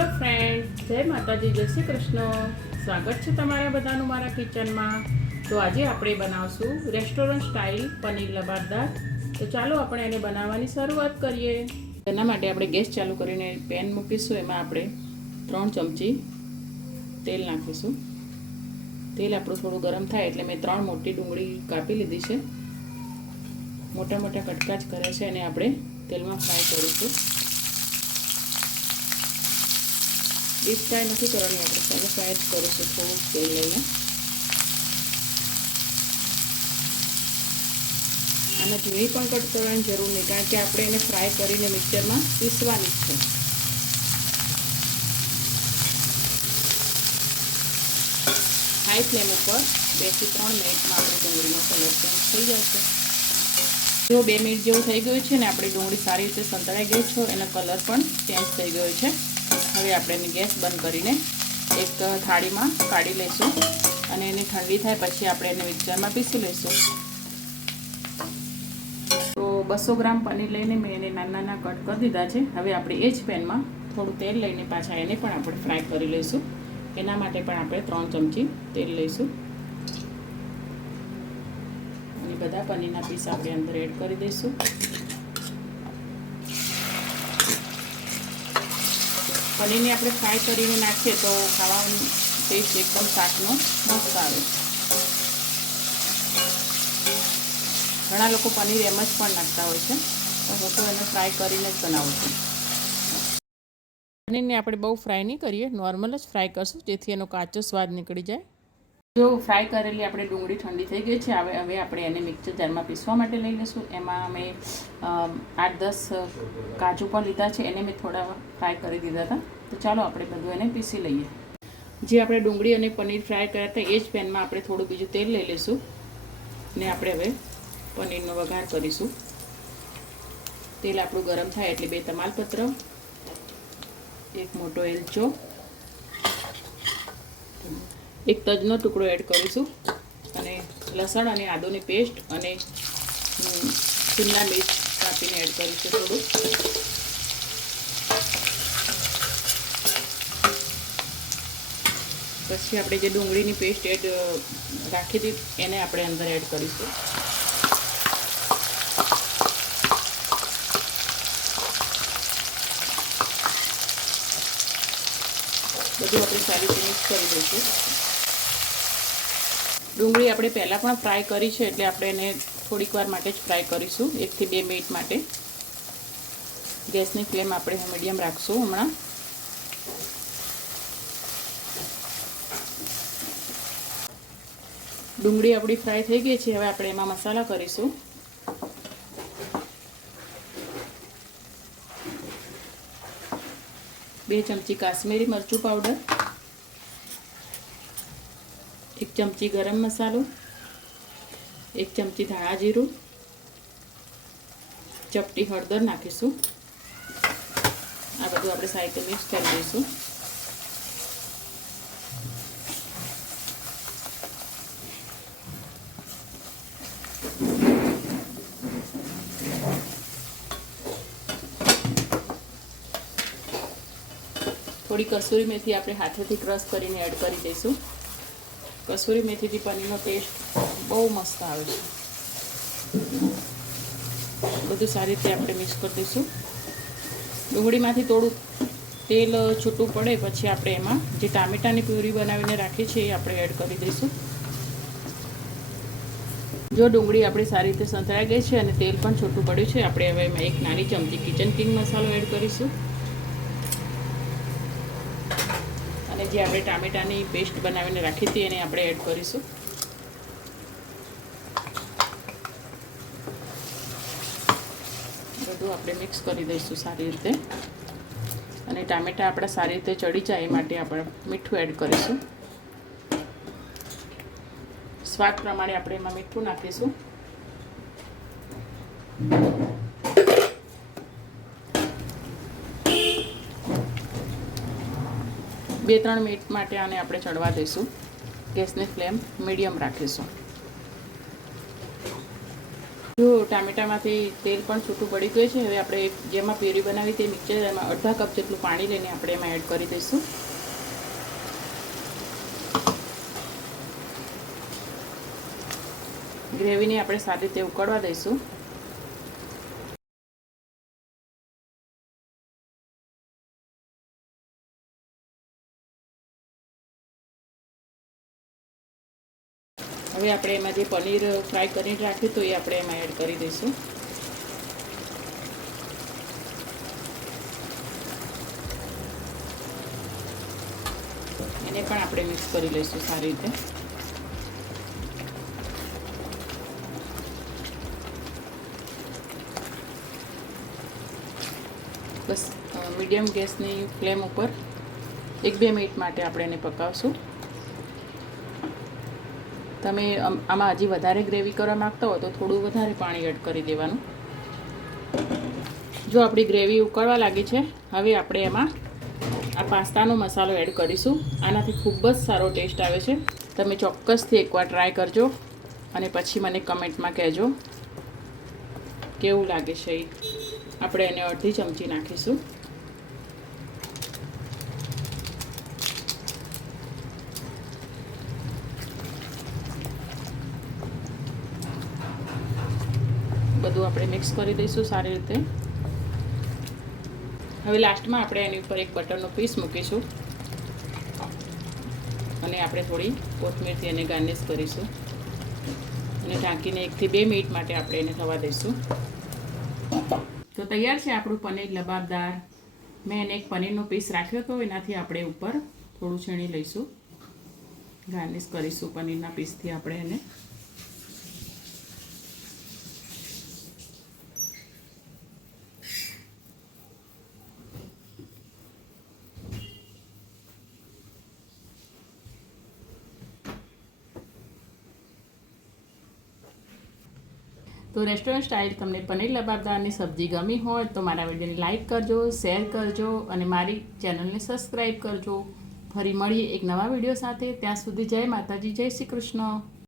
Hello friend, જય માતાજી, જય શ્રી કૃષ્ણ. સ્વાગત છે તમારા બધાનું મારા કિચનમાં. તો આજે આપણે બનાવશું રેસ્ટોરન્ટ સ્ટાઇલ પનીર લબારદાર. તો ચાલો આપણે એને બનાવવાની શરૂઆત કરીએ. એના માટે આપણે ગેસ ચાલુ કરીને પેન મૂકીશું. એમાં આપણે 3 ચમચી તેલ નાખીશું. તેલ આપણું થોડું ગરમ થાય એટલે મેં 3 મોટી ડુંગળી કાપી લીધી છે. મોટા મોટા કટકા જ કર્યા છે અને આપણે તેલમાં ફ્રાય કરીશું. ડીપ ફ્રાય નથી કરવાની, આપણે સારો ફ્રાય જ કરીશું થોડું તેલ લઈને. આને ઝીણી પણ કટ કરવાની જરૂર નહીં, કારણ કે આપણે એને ફ્રાય કરીને મિક્સરમાં પીસવાની જ છે. હાઈ ફ્લેમ ઉપર 2 થી 3 મિનિટમાં આપણી ડુંગળીનો કલર ચેન્જ થઈ જશે. જો 2 મિનિટ જેવું થઈ ગયું છે ને આપણી ડુંગળી સારી રીતે સંતળાઈ ગઈ છે, એનો કલર પણ ચેન્જ થઈ ગયો છે. હવે આપણે એને ગેસ બંધ કરીને એક થાળીમાં કાઢી લઈશું અને એને ઠંડી થાય પછી આપણે એને મિક્સરમાં પીસી લઈશું. તો 200 ગ્રામ પનીર લઈને મેં એને નાના નાના કટ કરી દીધા છે. હવે આપણે એ જ પેનમાં થોડું તેલ લઈને પાછા એને પણ આપણે ફ્રાય કરી લઈશું. એના માટે પણ આપણે 3 ચમચી તેલ લઈશું અને બધા પનીરના પીસ આપણે અંદર એડ કરી દઈશું. પનીરને આપણે ફ્રાય કરીને નાખીએ તો ખાવાનો ટેસ્ટ એકદમ શાકનો મસ્ત આવે. ઘણા લોકો પનીર એમ જ પણ નાખતા હોય છે, તો હું તો એને ફ્રાય કરીને જ બનાવું છું. પનીરને આપણે બહુ ફ્રાય નહીં કરીએ, નોર્મલ જ ફ્રાય કરશું જેથી એનો કાચો સ્વાદ નીકળી જાય. જો ફ્રાય કરેલી આપણે ડુંગળી ઠંડી થઈ ગઈ છે. હવે આપણે એને મિક્સર જારમાં પીસવા માટે લઈ લઈશું. એમાં મેં 8-10 કાજુ પણ લીધા છે, એને મેં થોડા ફ્રાય કરી દીધા હતા. તો ચાલો આપણે બધું એને પીસી લઈએ. જે આપણે ડુંગળી અને પનીર ફ્રાય કર્યા હતા એ જ પેનમાં આપણે થોડું બીજું તેલ લઈ લઈશું ને આપણે હવે પનીરનો વઘાર કરીશું. તેલ આપણું ગરમ થાય એટલે 2 તમાલપત્ર, 1 મોટો એલચો, 1 તજનો ટુકડો એડ કરીશું અને લસણ અને આદુની પેસ્ટ અને શિમલા મિર્ચ કાપીને એડ કરીશું થોડું. પછી આપણે જે ડુંગળીની પેસ્ટ રાખી હતી એને આપણે અંદર એડ કરીશું. બધું આપણે સારી રીતે મિક્સ કરી દઈશું. ડુંગળી આપણે પહેલાં પણ ફ્રાય કરી છે એટલે આપણે એને થોડીક વાર માટે જ ફ્રાય કરીશું, 1 થી 2 મિનિટ માટે. ગેસની ફ્લેમ આપણે મીડિયમ રાખશું હમણાં. ડુંગળી આપણી ફ્રાય થઈ ગઈ છે. હવે આપણે એમાં મસાલા કરીશું. બે ચમચી કાશ્મીરી મરચું પાવડર, 1 ચમચી ગરમ મસાલો, 1 ચમચી ધાણા જીરું, ચપટી હળદર નાખીશું. આ બધું આપણે સારી રીતે મિક્સ કરી દઈશું. થોડી કસૂરી મેથી આપણે હાથેથી ક્રશ કરીને એડ કરી દઈશું. કસૂરી મેથીથી પનીરનો ટેસ્ટ બહુ મસ્ત આવે છે. બધું સારી રીતે આપણે મિક્સ કરી દઈશું. ડુંગળીમાંથી થોડું તેલ છૂટું પડે પછી આપણે એમાં જે ટામેટાની પ્યુરી બનાવીને રાખી છે એ આપણે એડ કરી દઈશું. જો ડુંગળી આપણી સારી રીતે સંતળાઈ ગઈ છે અને તેલ પણ છૂટું પડ્યું છે, આપણે હવે એમાં 1 નાની ચમચી કિચન કિંગ મસાલો એડ કરીશું. જે આપણે ટામેટાની પેસ્ટ બનાવીને રાખી હતી એને આપણે એડ કરીશું. બધું આપણે મિક્સ કરી દઈશું સારી રીતે અને ટામેટા આપણા સારી રીતે ચડી જાય એ માટે આપણે મીઠું એડ કરીશું. સ્વાદ પ્રમાણે આપણે એમાં મીઠું નાખીશું. બે 3 મિનિટ માટે આને આપણે ચડવા દઈશું. ગેસની ફ્લેમ મીડિયમ રાખીશું. જો ટામેટામાંથી તેલ પણ છૂટું પડી ગયું છે. હવે આપણે જેમાં પ્યુરી બનાવી તે મિક્સર એમાં અડધા કપ જેટલું પાણી લઈને આપણે એમાં એડ કરી દઈશું. ગ્રેવીને આપણે સારી રીતે ઉકળવા દઈશું. હવે આપણે એમાં જે પનીર ફ્રાય કરીને રાખ્યું તો એ આપણે એમાં એડ કરી દઈશું. એને પણ આપણે મિક્સ કરી લઈશું સારી રીતે. બસ મીડિયમ ગેસની ફ્લેમ ઉપર 1-2 મિનિટ માટે આપણે એને પકાવશું. તમે આમાં હજી વધારે ગ્રેવી કરવા માગતા હો તો થોડું વધારે પાણી એડ કરી દેવાનું. જો આપણી ગ્રેવી ઉકળવા લાગી છે, હવે આપણે એમાં આ પાસ્તાનો મસાલો એડ કરીશું. આનાથી ખૂબ જ સારો ટેસ્ટ આવે છે. તમે ચોક્કસથી એકવાર ટ્રાય કરજો અને પછી મને કમેન્ટમાં કહેજો કેવું લાગે છે. આપણે એને અડધી ચમચી નાખીશું. બધું આપણે મિક્સ કરી દઈશું સારી રીતે. હવે લાસ્ટમાં આપણે એની ઉપર એક બટરનો પીસ મૂકીશું અને આપણે થોડી કોથમીરથી એને ગાર્નિશ કરીશું અને ઢાંકીને 1 થી 2 મિનિટ માટે આપણે એને થવા દઈશું. તો તૈયાર છે આપણું પનીર લબાબદાર. મેં એને એક પનીરનો પીસ રાખ્યો હતો, એનાથી આપણે ઉપર થોડું છીણી લઈશું, ગાર્નિશ કરીશું પનીરના પીસથી આપણે એને. તો રેસ્ટોરન્ટ સ્ટાઇલ તમને પનીર લબાબદારની સબ્જી ગમી હોય તો મારા વિડીયોને લાઇક કરજો, શેર કરજો અને મારી ચેનલને સબસ્ક્રાઈબ કરજો. ફરી મળીએ એક નવા વિડીયો સાથે. ત્યાં સુધી જય માતાજી, જય શ્રી કૃષ્ણ.